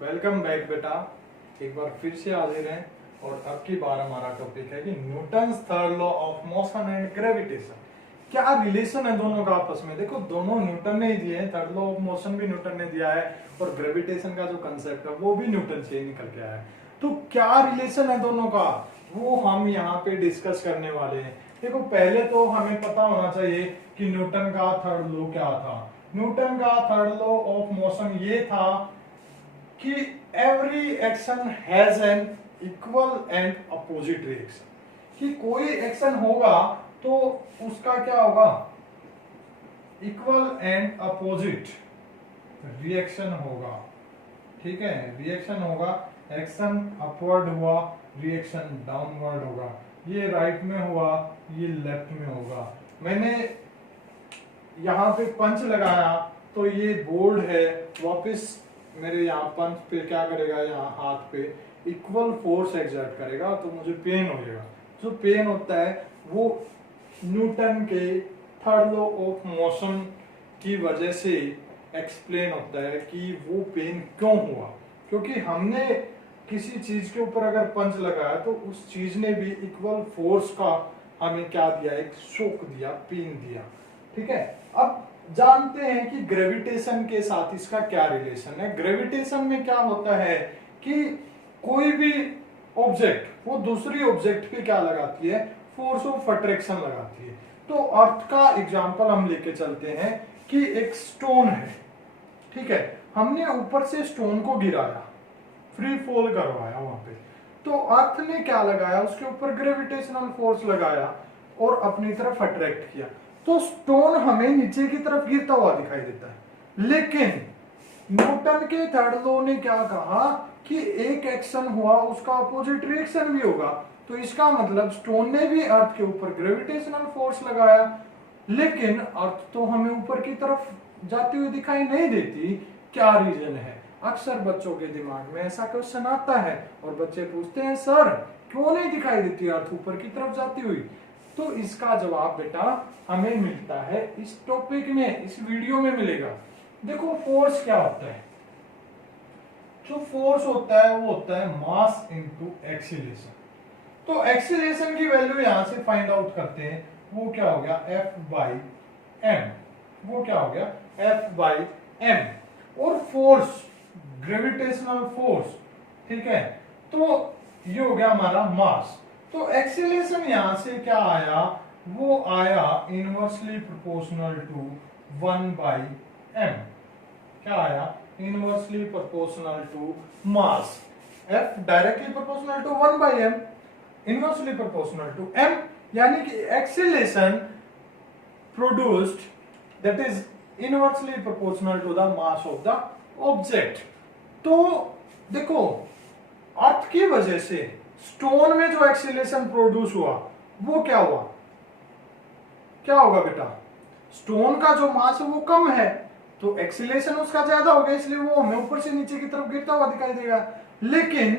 Welcome back बेटा। एक बार फिर से हाजिर हैं और अब की बार हमारा टॉपिक है कि Newton's third law of motion and gravitation. क्या रिलेशन है दोनों का आपस में? देखो, दोनों न्यूटन ने ही दिए हैं। थर्ड लॉ ऑफ मोशन भी न्यूटन ने दिया है और ग्रेविटेशन का जो कंसेप्ट है वो भी न्यूटन से ही निकल के आया है। तो क्या रिलेशन है दोनों का, वो हम यहाँ पे डिस्कस करने वाले हैं। देखो, पहले तो हमें पता होना चाहिए कि न्यूटन का थर्ड लॉ क्या था। न्यूटन का थर्ड लॉ ऑफ मोशन ये था कि every action has an equal and opposite reaction. कि कोई एक्शन होगा तो उसका क्या होगा, इक्वल एंड अपोजिट रिएक्शन होगा। ठीक है, रिएक्शन होगा। एक्शन अपवर्ड हुआ, रिएक्शन डाउनवर्ड होगा। ये राइट में हुआ, ये लेफ्ट में होगा। मैंने यहाँ पे पंच लगाया तो ये बोर्ड है, वापस मेरे यहाँ पंच पे क्या करेगा, यहाँ हाथ पे इक्वल फोर्स एक्सर्ट करेगा तो मुझे पेन हो जाएगा। जो पेन होता है वो न्यूटन के थर्ड लॉ ऑफ मोशन की वजह से एक्सप्लेन होता है कि वो पेन क्यों हुआ। क्योंकि हमने किसी चीज के ऊपर अगर पंच लगाया तो उस चीज ने भी इक्वल फोर्स का हमें क्या दिया, एक शॉक दिया, पेन दिया। ठीक है, अब जानते हैं कि ग्रेविटेशन के साथ इसका क्या रिलेशन है। ग्रेविटेशन में क्या होता है कि कोई भी ऑब्जेक्ट वो दूसरी ऑब्जेक्ट पे क्या लगाती है, फोर्स ऑफ अट्रैक्शन लगाती है। तो अर्थ का एग्जांपल हम लेके चलते हैं कि एक स्टोन है। ठीक है, हमने ऊपर से स्टोन को गिराया, फ्री फॉल करवाया वहां पे, तो अर्थ ने क्या लगाया, उसके ऊपर ग्रेविटेशनल फोर्स लगाया और अपनी तरफ अट्रैक्ट किया। तो स्टोन हमें नीचे की तरफ गिरता हुआ दिखाई देता है। लेकिन न्यूटन के थर्ड लॉ ने क्या कहा कि एक एक्शन हुआ उसका अपोजिट रिएक्शन भी होगा। तो इसका मतलब स्टोन ने भी अर्थ के ऊपर ग्रेविटेशनल फोर्स लगाया, लेकिन अर्थ तो हमें ऊपर की तरफ जाती हुई दिखाई नहीं देती। क्या रीजन है? अक्सर बच्चों के दिमाग में ऐसा क्वेश्चन आता है और बच्चे पूछते हैं, सर क्यों नहीं दिखाई देती अर्थ ऊपर की तरफ जाती हुई? तो इसका जवाब बेटा हमें मिलता है इस टॉपिक में, इस वीडियो में मिलेगा। देखो, फोर्स क्या होता है? जो फोर्स होता है वो होता है मास इनटू एक्सीलरेशन। तो एक्सीलरेशन की वैल्यू यहां से फाइंड आउट करते हैं। वो क्या हो गया, F बाई एम। वो क्या हो गया, F बाई एम। और फोर्स, ग्रेविटेशनल फोर्स, ठीक है, तो ये हो गया हमारा मास। तो एक्सीलरेशन यहां से क्या आया, वो आया inversely proportional to 1 by M. क्या आया, inversely proportional to mass. F directly proportional to 1 by M, inversely proportional to m, यानी कि acceleration produced that is inversely proportional to the mass of the object. तो देखो, अर्थ की वजह से stone में जो एक्सीलरेशन प्रोड्यूस हुआ वो क्या हुआ, क्या होगा बेटा? स्टोन का जो मास है वो कम है तो एक्सीलरेशन उसका ज्यादा हो गया, इसलिए वो हमें ऊपर से नीचे की तरफ गिरता हुआ दिखाई देगा। लेकिन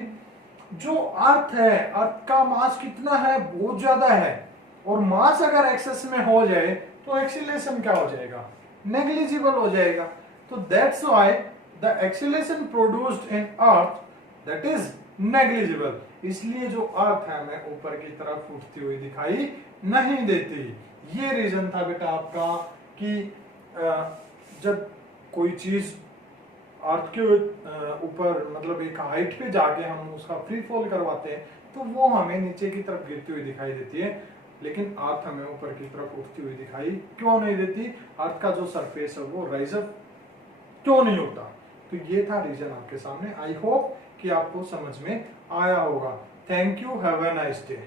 जो अर्थ है, अर्थ का मास कितना है, बहुत ज्यादा है, और मास अगर एक्सेस में हो जाए तो एक्सीलरेशन क्या हो जाएगा, नेग्लिजिबल हो जाएगा। तो that's why the acceleration produced in earth that is negligible. इसलिए जो अर्थ है हमें ऊपर की तरफ उठती हुई दिखाई नहीं देती। ये रीजन था बेटा आपका कि जब कोई चीज अर्थ के ऊपर मतलब एक हाइट पे जाके हम उसका फ्री फॉल करवाते हैं तो वो हमें नीचे की तरफ गिरती हुई दिखाई देती है, लेकिन अर्थ हमें ऊपर की तरफ उठती हुई दिखाई क्यों नहीं देती? अर्थ का जो सरफेस है वो राइज अप क्यों नहीं होता? तो ये था रीजन आपके सामने। आई होप कि आपको समझ में आया होगा। Thank you, have a nice day.